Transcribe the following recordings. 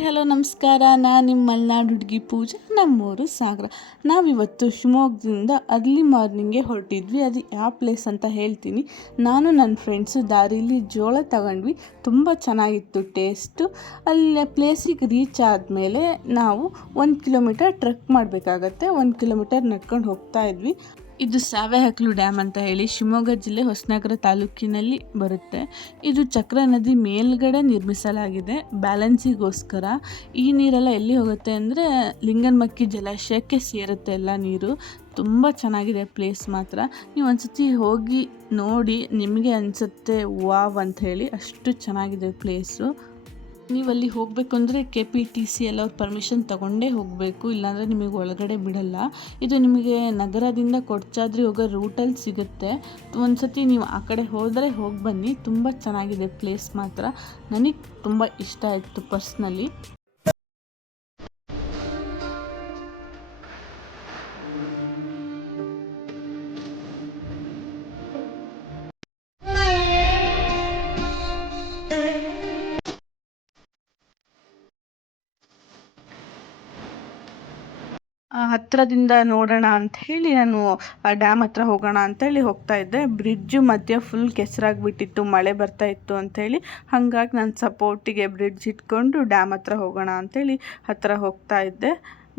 Hi hello ನಮಸ್ಕಾರ. ನಾನು ನಿಮ್ಮ ಮಲೆನಾಡು ಹುಡುಗಿ ಪೂಜಾ, ನಮ್ಮೂರು ಸಾಗರ. ನಾವಿವತ್ತು ಶಿವಮೊಗ್ಗದಿಂದ ಅರ್ಲಿ ಮಾರ್ನಿಂಗೇ ಹೊರಟಿದ್ವಿ. ಅದು ಯಾವ ಪ್ಲೇಸ್ ಅಂತ ಹೇಳ್ತೀನಿ. ನಾನು ನನ್ನ ಫ್ರೆಂಡ್ಸು ದಾರಿಲಿ ಜೋಳ ತಗೊಂಡ್ವಿ. ತುಂಬ ಚೆನ್ನಾಗಿತ್ತು ಟೇಸ್ಟು. ಅಲ್ಲಿ ಪ್ಲೇಸಿಗೆ ರೀಚ್ ಆದಮೇಲೆ ನಾವು 1 ಕಿಲೋಮೀಟರ್ ಟ್ರೆಕ್ ಮಾಡಬೇಕಾಗತ್ತೆ. 1 ಕಿಲೋಮೀಟರ್ ನಡ್ಕೊಂಡು ಹೋಗ್ತಾ ಇದ್ವಿ. ಇದು ಸಾವೆಹಕ್ಲು ಡ್ಯಾಮ್ ಅಂತ ಹೇಳಿ ಶಿವಮೊಗ್ಗ ಜಿಲ್ಲೆ ಹೊಸನಗರ ತಾಲೂಕಿನಲ್ಲಿ ಬರುತ್ತೆ. ಇದು ಚಕ್ರ ನದಿ ಮೇಲ್ಗಡೆ ನಿರ್ಮಿಸಲಾಗಿದೆ ಬ್ಯಾಲೆನ್ಸಿಗೋಸ್ಕರ. ಈ ನೀರೆಲ್ಲ ಎಲ್ಲಿ ಹೋಗುತ್ತೆ ಅಂದರೆ ಲಿಂಗನಮಕ್ಕಿ ಜಲಾಶಯಕ್ಕೆ ಸೇರುತ್ತೆ ಎಲ್ಲ ನೀರು. ತುಂಬ ಚೆನ್ನಾಗಿದೆ ಪ್ಲೇಸ್ ಮಾತ್ರ. ನೀವು ಒಂದ್ಸತಿ ಹೋಗಿ ನೋಡಿ, ನಿಮಗೆ ಅನಿಸುತ್ತೆ ವಾವ್ ಅಂತ ಹೇಳಿ. ಅಷ್ಟು ಚೆನ್ನಾಗಿದೆ ಪ್ಲೇಸು. ನೀವು ಅಲ್ಲಿ ಹೋಗಬೇಕು ಅಂದರೆ KPTC ಎಲ್ಲ ಅವ್ರ ಪರ್ಮಿಷನ್ ತೊಗೊಂಡೇ ಹೋಗಬೇಕು, ಇಲ್ಲಾಂದರೆ ನಿಮಗೆ ಒಳಗಡೆ ಬಿಡಲ್ಲ. ಇದು ನಿಮಗೆ ನಗರದಿಂದ ಕೊಡಚಾದ್ರಿ ಹೋಗೋ ರೂಟಲ್ಲಿ ಸಿಗುತ್ತೆ. ಒಂದು ಸತಿ ನೀವು ಆ ಕಡೆ ಹೋದರೆ ಹೋಗಿ ಬನ್ನಿ. ತುಂಬ ಚೆನ್ನಾಗಿದೆ ಪ್ಲೇಸ್ ಮಾತ್ರ. ನನಗೆ ತುಂಬ ಇಷ್ಟ ಆಯಿತು ಪರ್ಸ್ನಲಿ. ಹತ್ತಿರದಿಂದ ನೋಡೋಣ ಅಂಥೇಳಿ ನಾನು ಆ ಡ್ಯಾಮ್ ಹತ್ರ ಹೋಗೋಣ ಅಂತೇಳಿ ಹೋಗ್ತಾ ಇದ್ದೆ. ಬ್ರಿಡ್ಜು ಮಧ್ಯ ಫುಲ್ ಕೆಸರಾಗಿಬಿಟ್ಟಿತ್ತು, ಮಳೆ ಬರ್ತಾ ಇತ್ತು ಅಂಥೇಳಿ. ಹಾಗಾಗಿ ನಾನು ಸಪೋರ್ಟಿಗೆ ಬ್ರಿಡ್ಜ್ ಇಟ್ಕೊಂಡು ಡ್ಯಾಮ್ ಹತ್ರ ಹೋಗೋಣ ಅಂಥೇಳಿ ಹತ್ತಿರ ಹೋಗ್ತಾ ಇದ್ದೆ.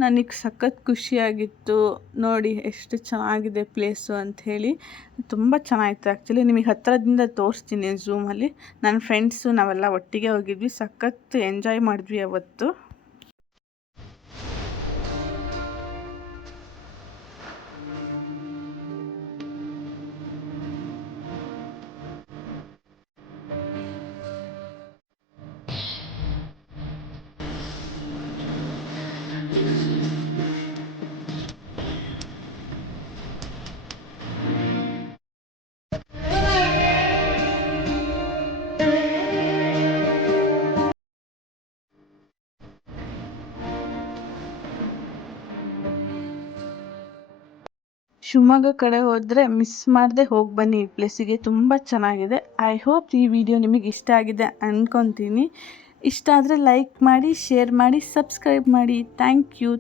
ನನಗೆ ಸಖತ್ ಖುಷಿಯಾಗಿತ್ತು. ನೋಡಿ ಎಷ್ಟು ಚೆನ್ನಾಗಿದೆ ಪ್ಲೇಸು ಅಂಥೇಳಿ. ತುಂಬ ಚೆನ್ನಾಗಿತ್ತು. ಆ್ಯಕ್ಚುಲಿ ನಿಮಗೆ ಹತ್ತಿರದಿಂದ ತೋರಿಸ್ತೀನಿ ಝೂಮಲ್ಲಿ. ನನ್ನ ಫ್ರೆಂಡ್ಸು ನಾವೆಲ್ಲ ಒಟ್ಟಿಗೆ ಹೋಗಿದ್ವಿ. ಸಖತ್ ಎಂಜಾಯ್ ಮಾಡಿದ್ವಿ ಅವತ್ತು. ಶಿವಮೊಗ್ಗ ಕಡೆ ಹೋದರೆ ಮಿಸ್ ಮಾಡದೆ ಹೋಗಿ ಬನ್ನಿ. ಈ ಪ್ಲೇಸಿಗೆ ತುಂಬ ಚೆನ್ನಾಗಿದೆ. ಐ ಹೋಪ್ ಈ ವಿಡಿಯೋ ನಿಮಗೆ ಇಷ್ಟ ಆಗಿದೆ ಅಂದ್ಕೊತೀನಿ. ಇಷ್ಟ ಆದರೆ ಲೈಕ್ ಮಾಡಿ, ಶೇರ್ ಮಾಡಿ, ಸಬ್ಸ್ಕ್ರೈಬ್ ಮಾಡಿ. Thank you.